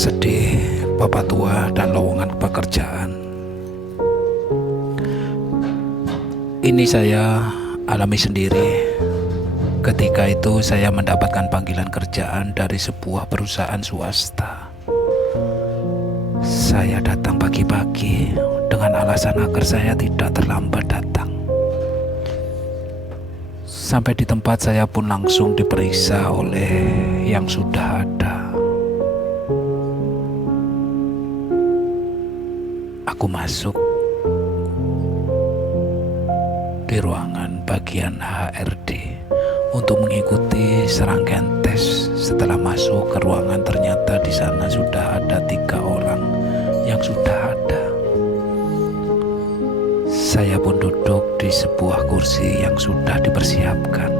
sedih, bapak tua dan lowongan pekerjaan. Ini saya alami sendiri. Ketika itu saya mendapatkan panggilan kerjaan dari sebuah perusahaan swasta. Saya datang pagi-pagi dengan alasan agar saya tidak terlambat datang. Sampai di tempat saya pun langsung diperiksa oleh yang sudah ada. Aku masuk di ruangan bagian HRD untuk mengikuti serangkaian tes. Setelah masuk ke ruangan, ternyata di sana sudah ada 3 orang yang sudah ada. Saya pun duduk di sebuah kursi yang sudah dipersiapkan.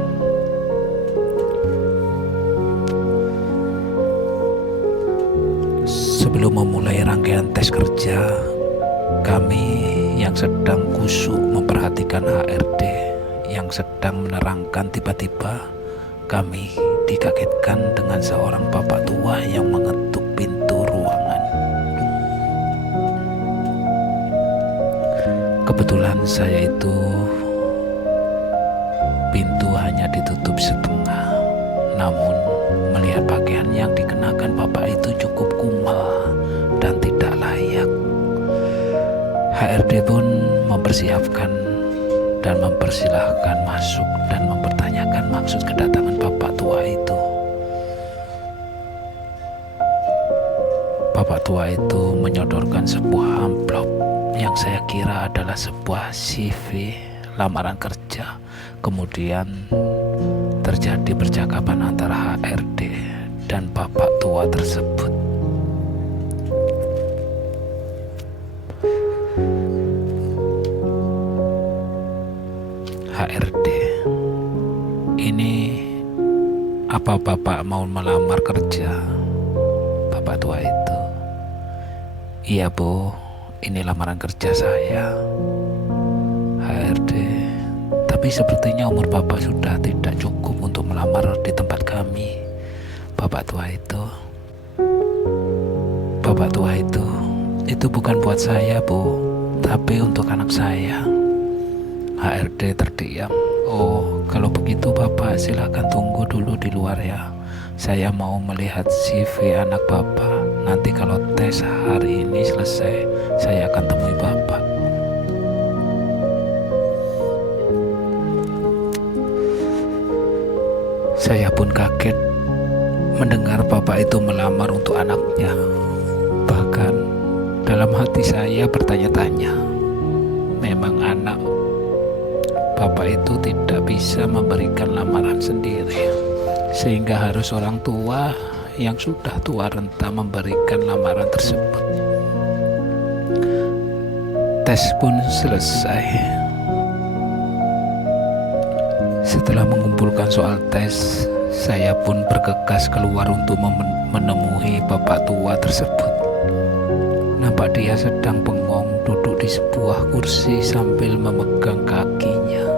Sebelum memulai rangkaian tes kerja, kami yang sedang kusuk memperhatikan HRD yang sedang menerangkan, tiba-tiba kami dikagetkan dengan seorang bapak tua yang mengetuk pintu ruangan. Kebetulan saya itu pintu hanya ditutup setengah, namun melihat pakaian yang dikenakan bapak itu cukup kumal dan tidak layak. HRD pun mempersiapkan dan mempersilahkan masuk dan mempertanyakan maksud kedatangan bapak tua itu. Bapak tua itu menyodorkan sebuah amplop yang saya kira adalah sebuah CV lamaran kerja. Kemudian terjadi percakapan antara HRD dan bapak tua tersebut. HRD, ini apa bapak mau melamar kerja? Bapak tua itu, iya bu, ini lamaran kerja saya. HRD, tapi sepertinya umur bapak sudah tidak cukup untuk melamar di tempat kami. Bapak tua itu bukan buat saya bu, tapi untuk anak saya. HRD terdiam. Oh, kalau begitu bapak silakan tunggu dulu di luar ya. Saya mau melihat CV anak bapak. Nanti kalau tes hari ini selesai, saya akan temui bapak. Saya pun kaget mendengar bapak itu melamar untuk anaknya. Bahkan dalam hati saya bertanya-tanya, memang anak bapak itu tidak bisa memberikan lamaran sendiri, sehingga harus orang tua yang sudah tua renta memberikan lamaran tersebut. Tes pun selesai. Setelah mengumpulkan soal tes, saya pun bergegas keluar untuk menemui bapak tua tersebut. Nampak dia sedang bengong duduk di sebuah kursi sambil memegang kakinya.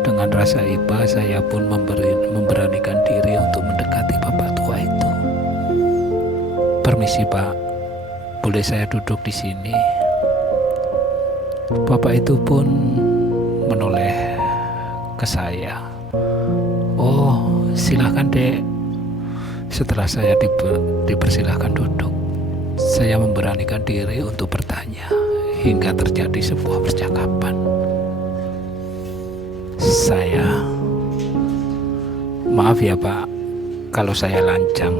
Dengan rasa iba, saya pun memberanikan diri untuk mendekati bapak tua itu. Permisi pak, boleh saya duduk di sini? Bapak itu pun menoleh ke saya. Oh, silakan dek. Setelah saya dipersilahkan duduk, saya memberanikan diri untuk bertanya hingga terjadi sebuah percakapan. Maaf ya pak, kalau saya lancang,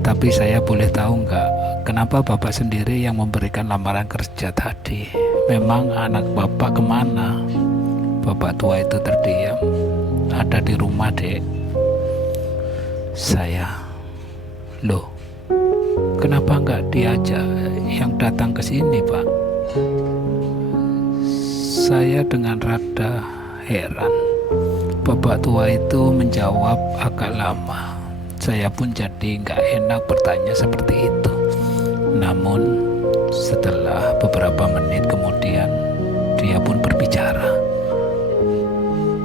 tapi saya boleh tahu nggak kenapa bapak sendiri yang memberikan lamaran kerja tadi? Memang anak bapak kemana? Bapak tua itu terdiam. Ada di rumah dek. Loh, kenapa nggak diajak yang datang ke sini pak? Saya dengan rada heran. Bapak tua itu menjawab agak lama. Saya pun jadi nggak enak bertanya seperti itu. Namun setelah beberapa menit kemudian dia pun berbicara.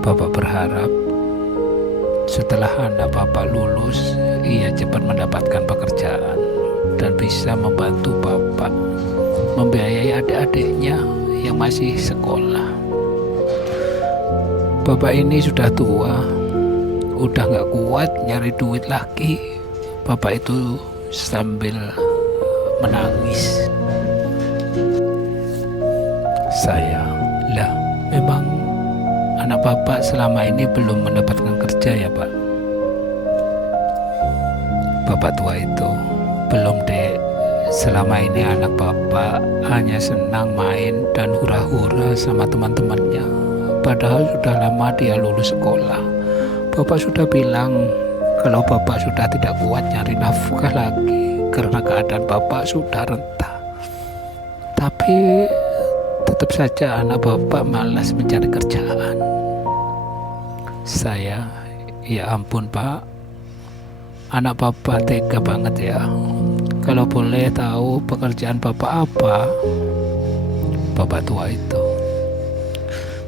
Bapak berharap setelah anak bapak lulus, ia cepat mendapatkan pekerjaan. dan bisa membantu bapak membiayai adik-adiknya yang masih sekolah. Bapak ini sudah tua, udah gak kuat nyari duit lagi. Bapak itu sambil menangis. Saya, lah memang anak bapak selama ini belum mendapatkan kerja ya pak? Bapak tua itu, belum dek. Selama ini anak bapak hanya senang main dan hura-hura sama teman-temannya. Padahal sudah lama dia lulus sekolah. Bapak sudah bilang kalau bapak sudah tidak kuat nyari nafkah lagi karena keadaan bapak sudah renta. Tapi tetap saja anak bapak malas mencari kerjaan. Saya, ya ampun pak, anak bapak tega banget ya. Kalau boleh tahu pekerjaan bapak apa? Bapak tua itu,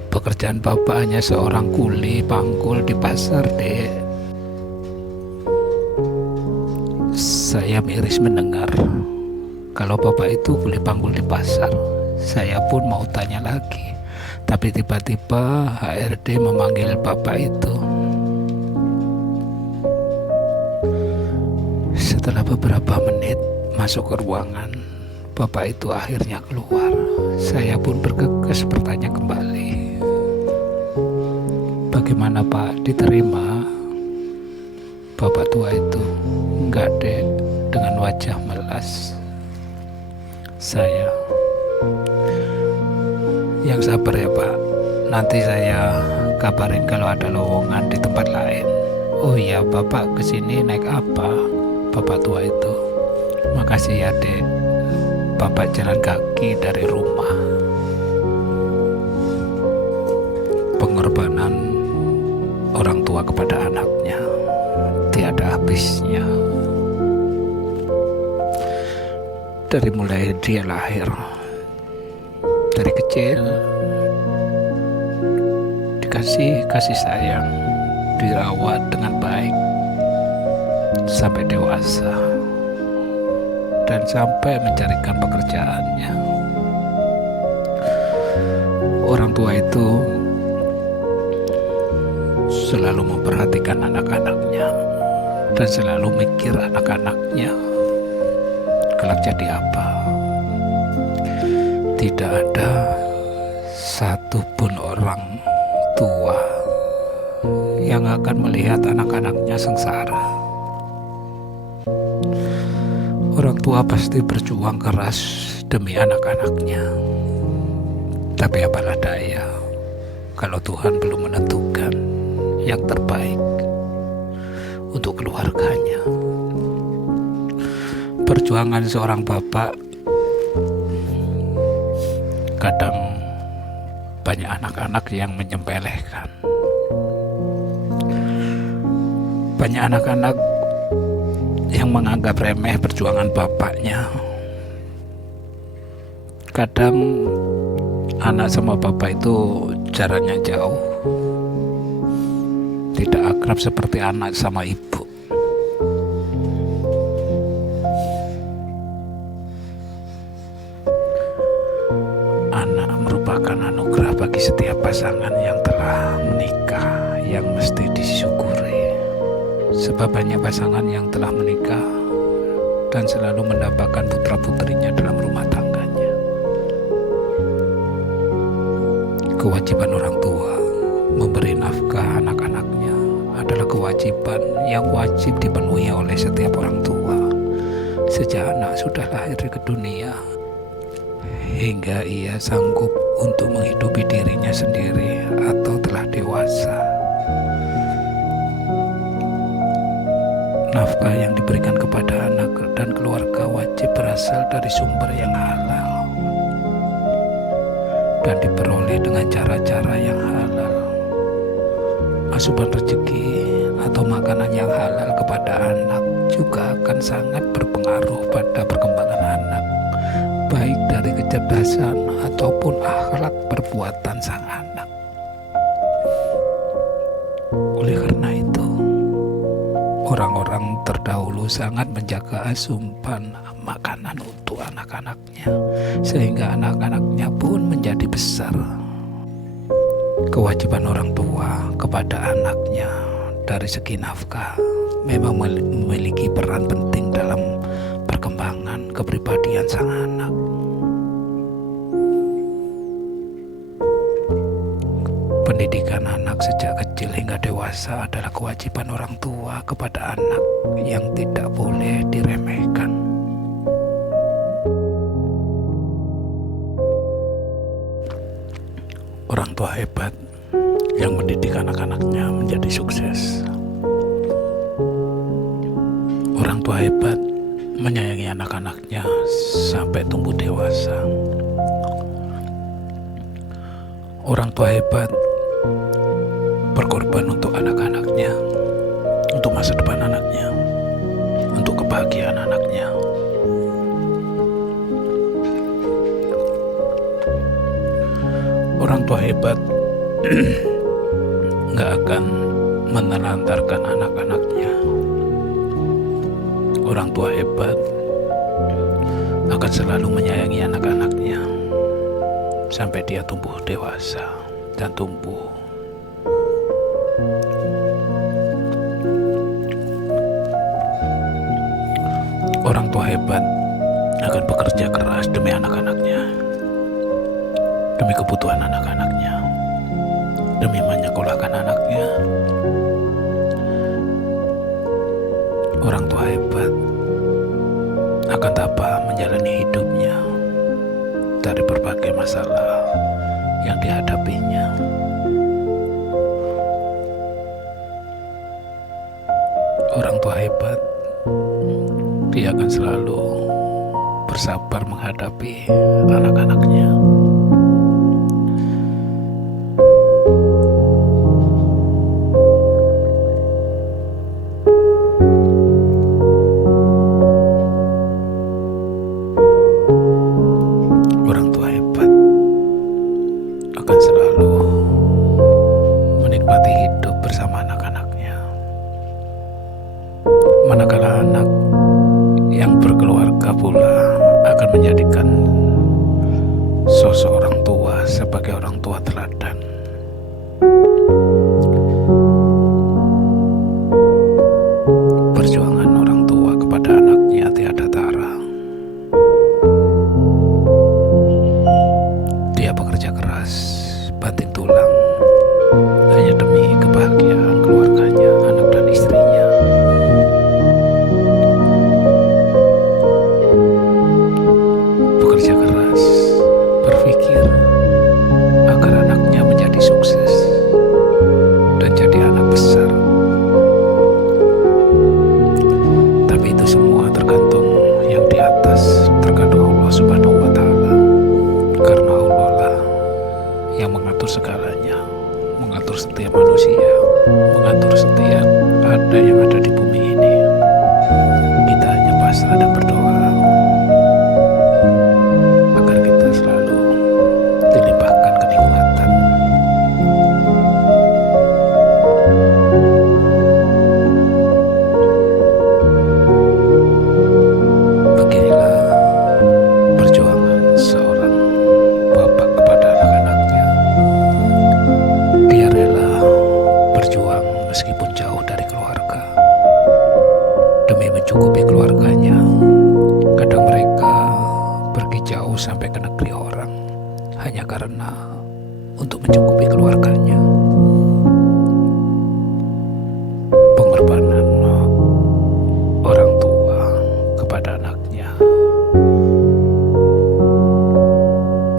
pekerjaan bapak hanya seorang kuli panggul di pasar dek. Saya miris mendengar kalau bapak itu kuli panggul di pasar. Saya pun mau tanya lagi, tapi tiba-tiba HRD memanggil bapak itu. Setelah beberapa menit masuk ke ruangan, bapak itu akhirnya keluar. Saya pun bergegas bertanya kembali, bagaimana pak, diterima? Bapak tua itu, enggak dek, dengan wajah melas. Saya, yang sabar ya pak, nanti saya kabarin kalau ada lowongan di tempat lain. Oh iya, bapak kesini naik apa? Bapak tua itu, makasih ya dek, bapak jalan kaki dari rumah. Pengorbanan orang tua kepada anaknya tiada habisnya. Dari mulai dia lahir, dari kecil dikasih kasih sayang, dirawat dengan baik sampai dewasa dan sampai mencarikan pekerjaannya. Orang tua itu selalu memperhatikan anak-anaknya dan selalu mikir anak-anaknya kelak jadi apa. Tidak ada satupun orang tua yang akan melihat anak-anaknya sengsara. Orang tua pasti berjuang keras demi anak-anaknya. Tapi apalah daya kalau Tuhan belum menentukan yang terbaik untuk keluarganya. Perjuangan seorang bapak, kadang banyak anak-anak yang menyepelekan. Banyak anak-anak yang menganggap remeh perjuangan bapaknya. Kadang anak sama bapak itu jaraknya jauh, tidak akrab seperti anak sama ibu. Anak merupakan anugerah bagi setiap pasangan yang telah menikah, yang mesti disyukuri. Sebab banyak pasangan yang telah menikah dan selalu mendapatkan putra-putrinya dalam rumah tangganya. Kewajiban orang tua memberi nafkah anak-anaknya adalah kewajiban yang wajib dipenuhi oleh setiap orang tua sejak anak sudah lahir ke dunia hingga ia sanggup untuk menghidupi dirinya sendiri atau telah dewasa. Nafkah yang diberikan kepada anak dan keluarga wajib berasal dari sumber yang halal dan diperoleh dengan cara-cara yang halal. Asupan rezeki atau makanan yang halal kepada anak juga akan sangat berpengaruh pada perkembangan anak, baik dari kecerdasan ataupun akhlak perbuatan sang anak. Oleh karena itu, Orang-orang terdahulu sangat menjaga asupan makanan untuk anak-anaknya, sehingga anak-anaknya pun menjadi besar. Kewajiban orang tua kepada anaknya dari segi nafkah memang memiliki peran penting dalam perkembangan kepribadian sang anak. Pendidikan anak sejak kecil hingga dewasa adalah kewajiban orang tua kepada anak yang tidak boleh diremehkan. Orang tua hebat yang mendidik anak-anaknya menjadi sukses. Orang tua hebat menyayangi anak-anaknya sampai tumbuh dewasa. Orang tua hebat berkorban untuk anak-anaknya, untuk masa depan anaknya, untuk kebahagiaan anaknya. Orang tua hebat nggak akan menelantarkan anak-anaknya. Orang tua hebat akan selalu menyayangi anak-anaknya sampai dia tumbuh dewasa dan tumbuh. Orang tua hebat akan bekerja keras demi anak-anaknya, demi kebutuhan anak-anaknya, demi menyekolahkan anaknya. Orang tua hebat akan tabah menjalani hidupnya dari berbagai masalah yang dihadapinya. Orang tua hebat, dia akan selalu bersabar menghadapi anak-anaknya. Orang tua hebat akan selalu menikmati hidup bersama anak-anaknya. Manakala anak yang berkeluarga pula akan menjadikan sosok orang tua sebagai orang tua teladan. Perjuangan orang tua kepada anaknya tiada tara. Dia bekerja keras, banting tulang, hanya demi kebahagiaan keluarganya, anak dan istrinya. Bekerja keras, berpikir agar anaknya menjadi sukses dan jadi anak besar. Tapi itu semua tergantung yang di atas, tergantung Allah Subhanahu wa Ta'ala. Karena Allah lah yang mengatur segalanya, mengatur setiap manusia, mengatur setiap ada yang ada di bumi ini. Kita hanya pasrah dan berdoa agar kita selalu dilimpahkan kenikmatan. Beginilah perjuangan seorang bapak kepada anak-anaknya. Dia rela berjuang meskipun jauh dari keluarga demi mencukupi keluarganya. Kadang mereka pergi jauh sampai ke negeri orang hanya karena untuk mencukupi keluarganya. Pengorbanan orang tua kepada anaknya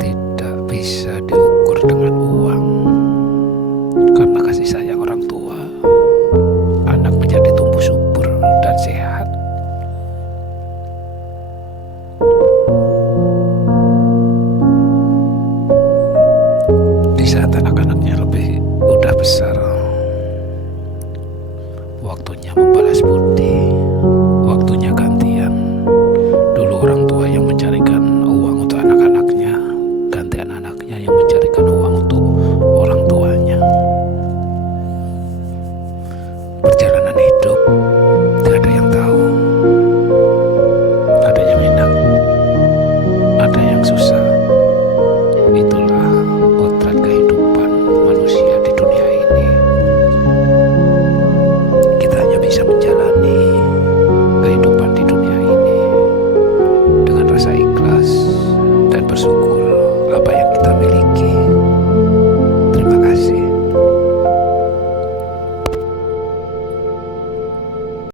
tidak bisa diukur dengan uang. Karena kasih sayang orang tua, anak menjadi tumbuh subur dan sehat. Di saat anak-anaknya udah besar, waktunya membalas budi.